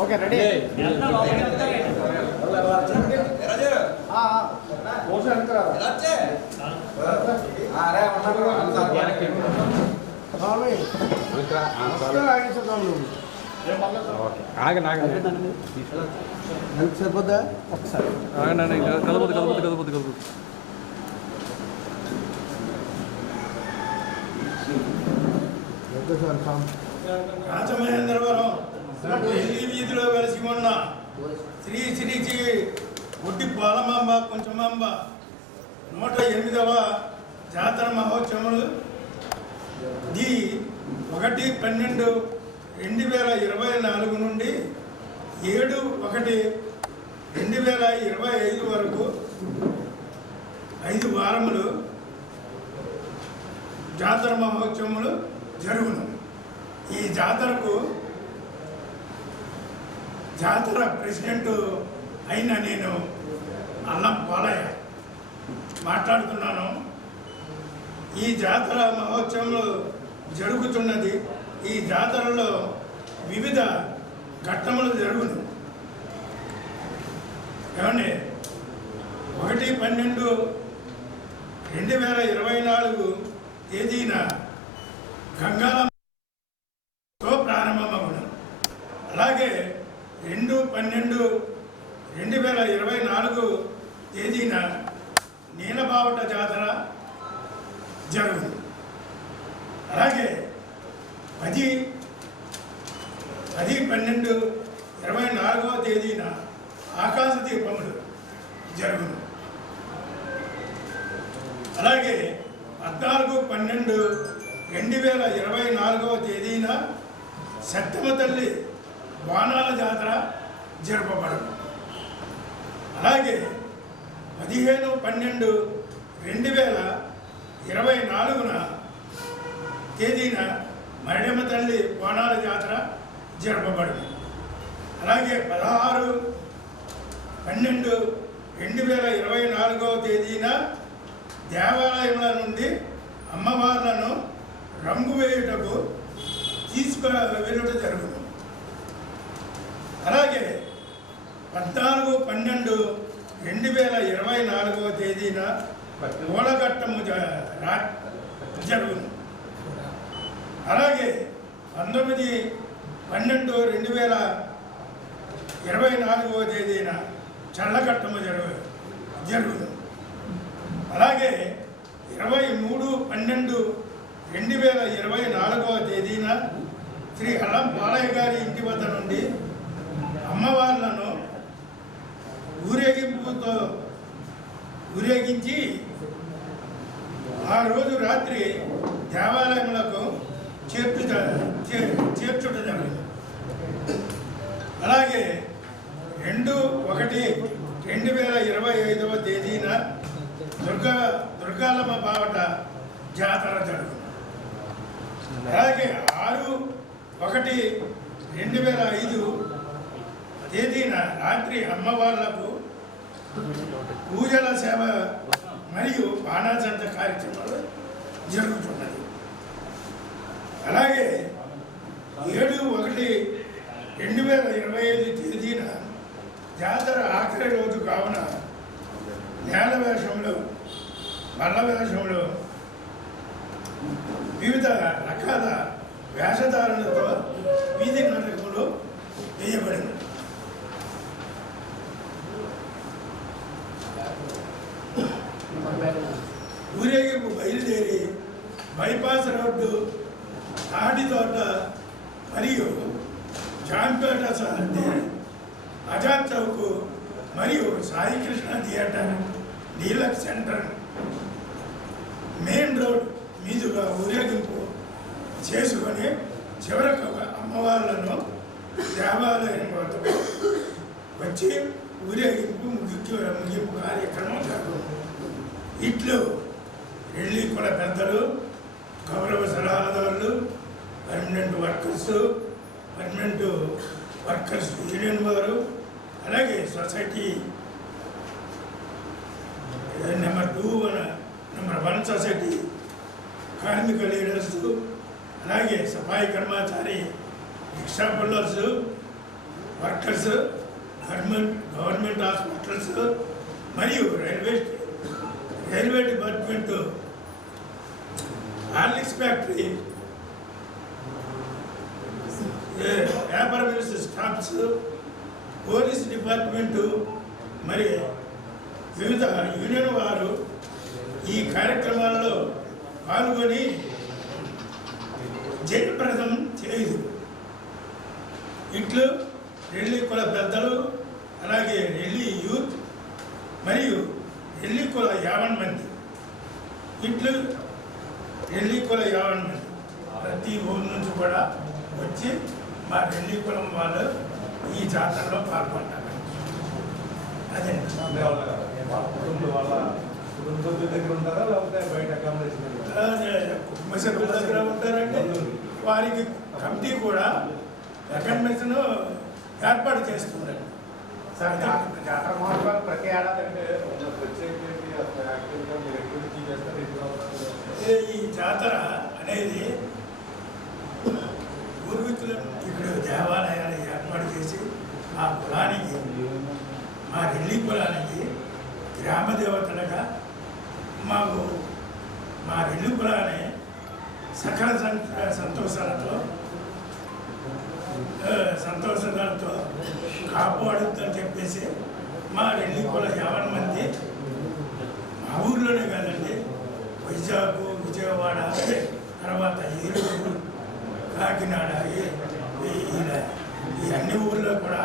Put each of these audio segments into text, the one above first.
Okay ready సరిపోద్దా ఒకసారి కలబోద్దు రాజమహేంద్రవరం వీధిలో వెలిసి ఉన్న శ్రీ శ్రీ శ్రీ ఒడ్డి పాలమాంబ కొంచెమాంబ 108వ జాతర మహోత్సవములు ది 1/12/2024 నుండి 7/1/2025 వరకు 5 వారములు జాతర మహోత్సవములు జరుగును. ఈ జాతరకు జాతర ప్రెసిడెంట్ అయిన నేను అల్లం పాలయ్య మాట్లాడుతున్నాను. ఈ జాతర మహోత్సవంలో జరుగుతున్నది. ఈ జాతరలో వివిధ ఘట్టములు జరుగును. ఏమండి 1/12/2024 తేదీన గంగాలతో ప్రారంభమవును. అలాగే 2/12/2024 తేదీన నీలబావుట జాతర జరుగును. అలాగే 10/12/24 తేదీన ఆకాశ దీపములు జరుగును. అలాగే 14/12/2024 తేదీన సప్తమ తల్లి బాణాల జాతర జరపబడను. అలాగే 15/12/2024 తేదీన మరిడమ్మ తల్లి బాణాల జాతర జరపబడను. అలాగే 16/12/2024 తేదీన దేవాలయముల నుండి అమ్మవార్లను రంగు వేయుటకు తీసుకువెళ్ళుట జరుగును. అలాగే 14/12/2024 తేదీన ఓలగట్టము జరుగును. అలాగే 19/12/2024 తేదీన చల్లగట్టము జరుగును. అలాగే 23/12/2024 2024వ తేదీన శ్రీ అల్లం పాలయ్య గారి ఇంటి వద్ద నుండి అమ్మవార్లను ఊరేగించి ఆ రోజు రాత్రి దేవాలయములకు చేర్చుట జరిగింది. అలాగే 2/1/2025వ తేదీన దుర్గాలమ్మ బావట జాతర జరుగుతుంది. అలాగే 6/1/2005 తేదీన రాత్రి అమ్మవార్లకు పూజల సేవ మరియు బాణాసంచ కార్యక్రమాలు జరుగుతున్నది. అలాగే 7/1/2025 తేదీన జాతర ఆఖరి రోజు కావున నేల వేషంలో మల్ల వేషంలో వివిధ రకాల వేషధారణలతో వీధి నాటకములు వేయబడింది. ఊరేగింపు బయలుదేరి బైపాస్ రోడ్డు, తాటితోట మరియు జాంపేట ఆజాద్ చౌక్ మరియు Saikrishna theatre, deluxe centre main road మీదుగా ఊరేగింపు చేసుకొని చివరకు అమ్మవార్లను దేవాలయం వద్దకు వచ్చి ఊరేగింపు ముగింపు కార్యక్రమం జరుగుతుంది. ఇట్లు ఢిల్లీ కుల పెద్దలు, గౌరవ సలహాదారులు, పర్మనెంట్ వర్కర్స్ యూనియన్ వారు, అలాగే సొసైటీ నెంబర్ 1 సొసైటీ కార్మిక లీడర్స్, అలాగే సఫాయి కర్మచారి, rickshaw pullers, workers, government hospitals మరియు railway department, Horlicks factory, paper mills staffs, police department మరి వివిధ యూనియన్ వారు ఈ కార్యక్రమాల్లో పాల్గొని జయప్రదం చేయదు. ఇట్లు ఢిల్లీ కుల పెద్దలు, అలాగే ఢిల్లీ యూత్ మరియు ఢిల్లీ కుల 50 మంది, ఇట్లు ఢిల్లీ కుల 50 మంది ప్రతి ఊరు నుంచి కూడా వచ్చి మా ఢిల్లీ కులం వాళ్ళు ఈ జాతరలో పాల్గొంటారు. అదే కుటుంబ దగ్గర ఉంటారంటే వారికి కమిటీ కూడా అకామిడేషన్ ఏర్పాటు చేస్తున్నారు. జాతర మహోత్సవాలు ప్రతి ఏడాది ఈ జాతర అనేది పూర్వీకులను ఇప్పుడు దేవాలయాలు ఏర్పాటు చేసి మా కులానికి, మా ఢిల్లీ కులానికి గ్రామ దేవతలుగా మాకు మా ఢిల్లీ కులాన్ని సకల సంతోషాలతో కాపాడుతుందని చెప్పేసి మా ఢిల్లీ కుల 50 మంది మా ఊర్లోనే కాదండి, వైజాగ్, విజయవాడ, తర్వాత ఏలూరు, కాకినాడ, ఈ అన్ని ఊర్లో కూడా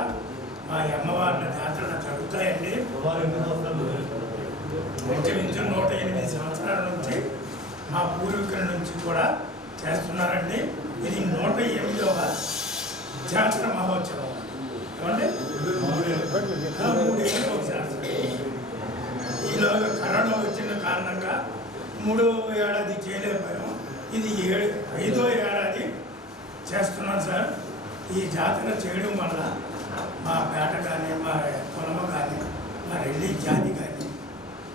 మా అమ్మవార్ల జాతరలు జరుగుతాయండి. ఇంచుమించు 108 సంవత్సరాల నుంచి మా పూర్వీకుల నుంచి కూడా చేస్తున్నారండి. ఇది 108వ జాతర మహోత్సవం. ఏమంటే 3 ఏళ్ళు ఒకసారి. ఈలోగా కరోనా వచ్చిన కారణంగా 3వ ఏడాది చేయలేకపోయాం. ఇది 5వ ఏడాది చేస్తున్నాం సార్. ఈ జాతర చేయడం వల్ల మా పేట కానీ, మా కులమ కానీ, మా రెల్లి జాతి కానీ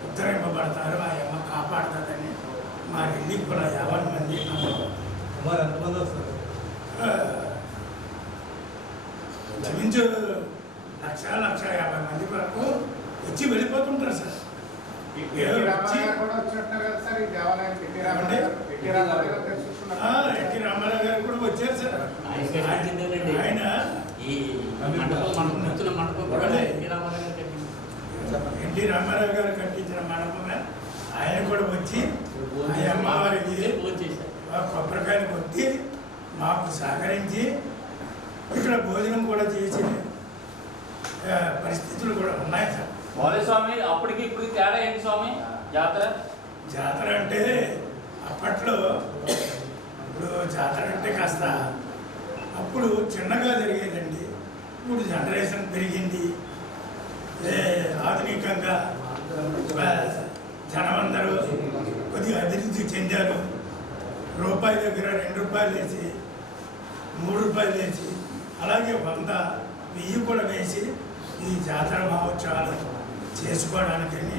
ఉత్తరింపబడతారు. ఆ అమ్మ కాపాడుతుందని మా రెల్లి కుల 50 మంది ఎంతమంది వస్తారు? ఇంచుమించు 1,50,000 మంది వరకు వచ్చి వెళ్ళిపోతుంటారు సార్. ఎన్టీ రామారావు గారు కూడా వచ్చారు సార్. ఆయన ఎన్టీ రామారావు గారు కట్టించిన మండపమే. ఆయన కూడా వచ్చి అమ్మవారికి కొబ్బరికాయలు కొట్టి మాకు సహకరించి ఇక్కడ భోజనం కూడా చేసే పరిస్థితులు కూడా ఉన్నాయి సార్. స్వామి అప్పటికి ఇప్పుడు తేడా ఏంటి స్వామి? జాతర అంటే అప్పట్లో ఇప్పుడు జాతర అంటే కాస్త అప్పుడు చిన్నగా జరిగేదండి. ఇప్పుడు జనరేషన్ పెరిగింది, ఆధునికంగా జనమందరూ కొద్దిగా అభివృద్ధి చెందారు. రూపాయి దగ్గర 2 రూపాయలు వేసి 3 రూపాయలు వేసి అలాగే 100, 1000 కూడా వేసి ఈ జాతర మహోత్సవాలు చేసుకోవడానికి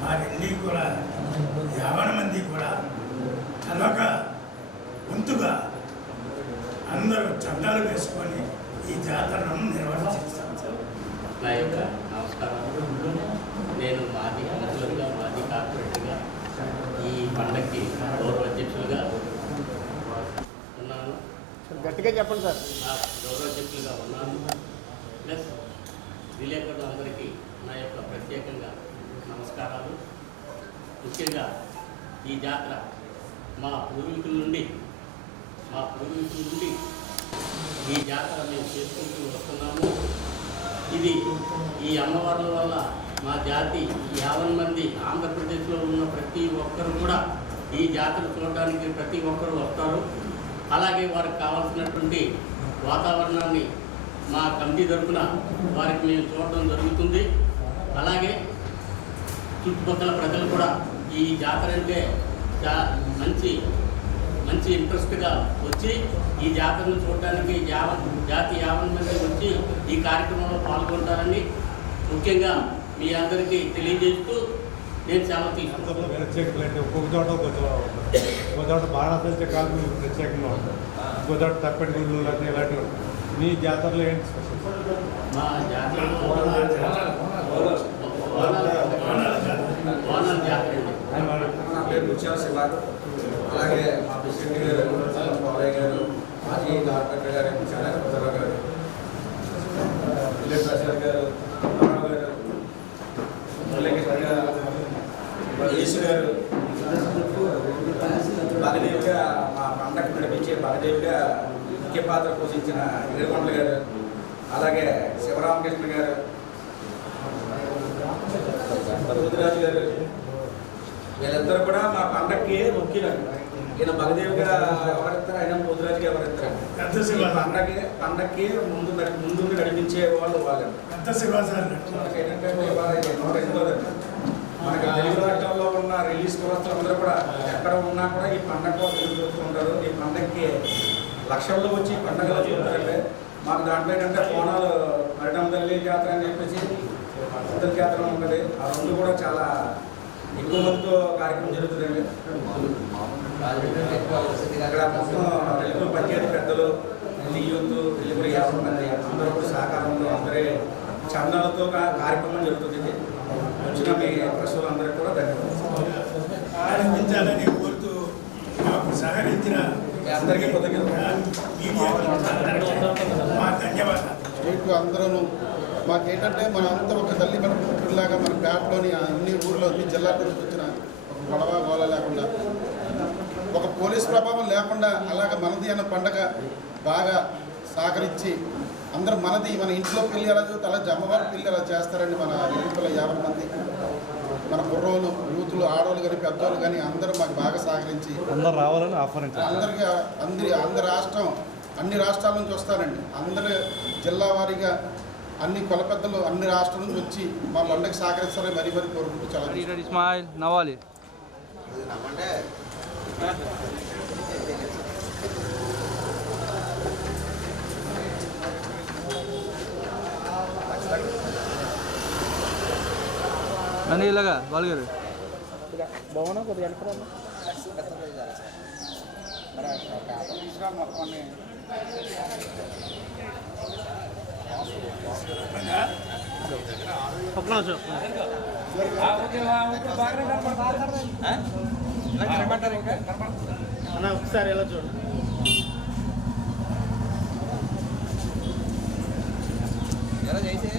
మా రెండీ కూడా 50 మంది కూడా కలక వంతుగా అందరూ చందాలు వేసుకొని ఈ జాతరను నిర్వహిస్తాం సార్. నా యొక్క నమస్కారాలు. నేను మాజీ కౌన్సిలర్గా, మాజీ కార్పొరేటర్గా, ఈ పండగకి గౌరవ అధ్యక్షులుగా ఉన్నాను. గట్టిగా చెప్పండి సార్. గౌరవ అధ్యక్షులుగా ఉన్నాను. ప్లస్ విలేకరులందరికీ నా యొక్క ప్రత్యేకంగా నమస్కారాలు. ముఖ్యంగా ఈ జాతర మా పూర్వీకుల నుండి ఈ జాతర మేము చేసుకుంటూ వస్తున్నాము. ఇది ఈ అమ్మవార్ల వల్ల మా జాతి 50 మంది ఆంధ్రప్రదేశ్లో ఉన్న ప్రతి ఒక్కరు కూడా ఈ జాతర చూడడానికి ప్రతి ఒక్కరు వస్తారు. అలాగే వారికి కావాల్సినటువంటి వాతావరణాన్ని మా కమిటీ తరఫున వారికి మేము చూడడం జరుగుతుంది. అలాగే చుట్టుపక్కల ప్రజలు కూడా ఈ జాతర అంటే మంచి ఇంట్రెస్ట్గా వచ్చి ఈ జాతరను చూడడానికి జాతి 50 మంది వచ్చి ఈ కార్యక్రమంలో పాల్గొంటారని ముఖ్యంగా మీ అందరికీ తెలియజేస్తూ నేను సెలవు తీసుకుంటాను. ప్రత్యేకత ఒక్కొక్క చోట బాణాసంచ కాదు ప్రత్యేకంగా ఉంటుంది, ఇంకో చోట తప్పటి గుళ్ళు ఇలాంటివి ఉంటాయి. మీ జాతరలో ఏంటి స్పెషల్? మా జాతరలో ఓనాల జాతర నా పేరు ముత్యాల శివ. అలాగే మా ప్రెసిడెంట్ గారు పోలయ్య గారు, మాజీ కార్పొరేటర్ గారు చంద్రరావు గారు, విలేజ్ ప్రసాద్ గారు, రామారావు గారు, మురళీకృష్ణ గారు, యేసు గారు, భగదేవిగా మా పండగ నడిపించే భగదేవిగా ముఖ్య పాత్ర పోషించిన ఏడుకొండల గారు, అలాగే శివరామకృష్ణ గారు, రుద్రరాజు గారు, వీళ్ళందరూ కూడా మా పండగకి ముఖ్యులు. ఈయన భగదేవిగా ఎవరిస్తారు, ఆయన రుద్రరాజుగా ఎవరిస్తారు. పండగకి ముందు నడిపించే వాళ్ళు ఏంటంటే మనకి తెలుగు రాష్ట్రాల్లో ఉన్న రిలీజ్ కులస్తులందరూ కూడా ఎక్కడ ఉన్నా కూడా ఈ పండగ చూస్తూ ఉంటారు. ఈ పండగకి లక్షల్లో వచ్చి పండగలో చూస్తారంటే మాకు దాంట్లో ఏంటంటే కోణాలు మరిడమ్మ తల్లి జాతర అని చెప్పేసి పెద్దల జాతర ఉంటుంది. ఆ రెండు కూడా చాలా ఎక్కువ మందితో కార్యక్రమం జరుగుతుందండి. అక్కడ మొత్తం తెలుగు పంచాయతీ పెద్దలు, యూత్, తెలుగు 50 మంది అందరూ కూడా సహకారంలో అందరి చందాలతో కార్యక్రమం జరుగుతుంది. వచ్చిన మీ ప్రశ్నలందరికీ కూడా ఆనందించాలని కోరుతూ మాకు సహకరించిన అందరికీ మా ధన్యవాదాలు. మీకు అందరూ మాకేంటంటే మనంతా ఒక తల్లి కడుపులాగా మన పేటలోని అన్ని ఊర్లో అన్ని జిల్లా నుంచి వచ్చిన ఒక గొడవ గోళ లేకుండా, ఒక పోలీస్ ప్రభావం లేకుండా అలాగ మనది అన్న పండగ బాగా సహకరించి అందరూ మన ఇంట్లో పెళ్ళి ఎలా చూస్తే అలా అమ్మవారి పెళ్ళి ఎలా చేస్తారండి. మన యూత్లో 50 మంది, మన కుర్రోళ్ళు, యూత్లు, ఆడవాళ్ళు కానీ పెద్దవాళ్ళు కానీ అందరూ మాకు బాగా సహకరించి అందరూ రావాలని ఆహ్వానించారు. అందరికీ అన్ని రాష్ట్రాల నుంచి వస్తారండి. అందరూ జిల్లా వారీగా అన్ని కుల పెద్దలు అన్ని రాష్ట్రాల నుంచి వచ్చి మా పండుగ సహకరిస్తారని మరీ కోరుకుంటూ చాలా స్మైల్ నవ్వాలి. అని ఇలాగా బాలుగారు బాగున్నా కొద్దిగా ఒకసారి ఎలా చూడండి. ఎలా చేసే